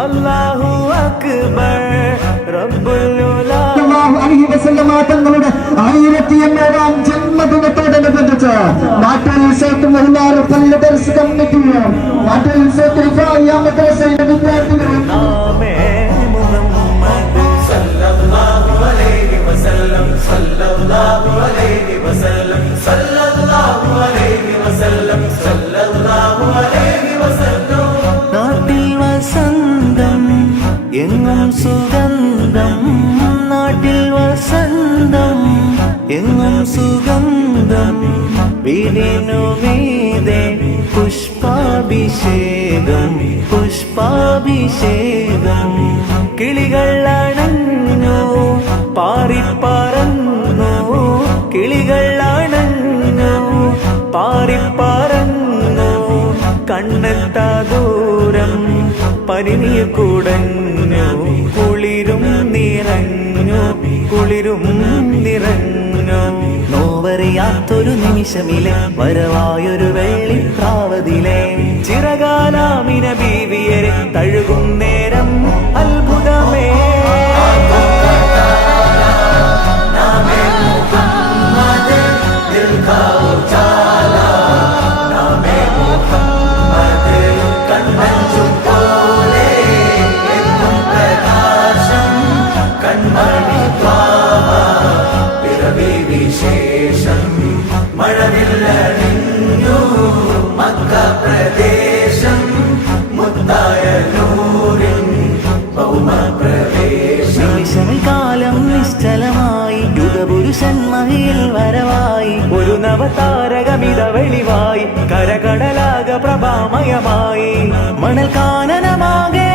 അല്ലാഹു അക്ബർ റബ്ബുൽ ഉലാ തങ്ങളുടെ 1800-ാം ജന്മദിനത്തോടനുബന്ധിച്ച് നാട്ടിൽ സേത്ത് മഹിളാർ പള്ളി ദർസ് കമ്മിറ്റിയും നാട്ടിൽ സേത്ത് റിഫാഇയ്യ മദ്രസയിലെ വിദ്യാർത്ഥികളും നാമേ മുഹമ്മദ് സല്ലല്ലാഹു അലൈഹി വസല്ലം സല്ലല്ലാഹു അലൈഹി വസല്ലം സല്ലല്ലാഹു അലൈഹി വസല്ലം സല്ലല്ലാഹു അലൈഹി വസല്ലം നാട്ടിൽ വസന്തം എങ്ങും സുഗന്ധം നാട്ടിൽ വസന്തം എങ്ങും സുഗന്ധം വീടിനു മീതെ പുഷ്പാഭിഷേകം പുഷ്പാഭിഷേകം കിളികൾ അണഞ്ഞു പാറിപ്പറന്നു കിളികൾ അണഞ്ഞു പാറിപ്പറന്നു കണ്ണെത്താ ദൂരം പരിനീർ കുടഞ്ഞു കുളിരും നിറഞ്ഞു കുളിരും നിറഞ്ഞു നോവറിയാത്തൊരു നിമിഷമിലെ വരവായൊരു വെള്ളിപ്രാവതിലെ ചിറകാലാമിന ബീവിയരെ തഴുകും നേരം അത്ഭുതമേ വിശേഷം മഴവില്ലണിഞ്ഞു മക്ക പ്രദേശം മുത്തായ നൂറിൻ ഭൗമപ്രദേശം നിമിഷകാലം നിശ്ചലമായി യുഗപുരുഷൻ മഹിയിൽ വരവായി ഒരു നവതാരകമിത വെളിവായി കരകടലാക പ്രഭാമയമായി മണൽ കാനനമാകെ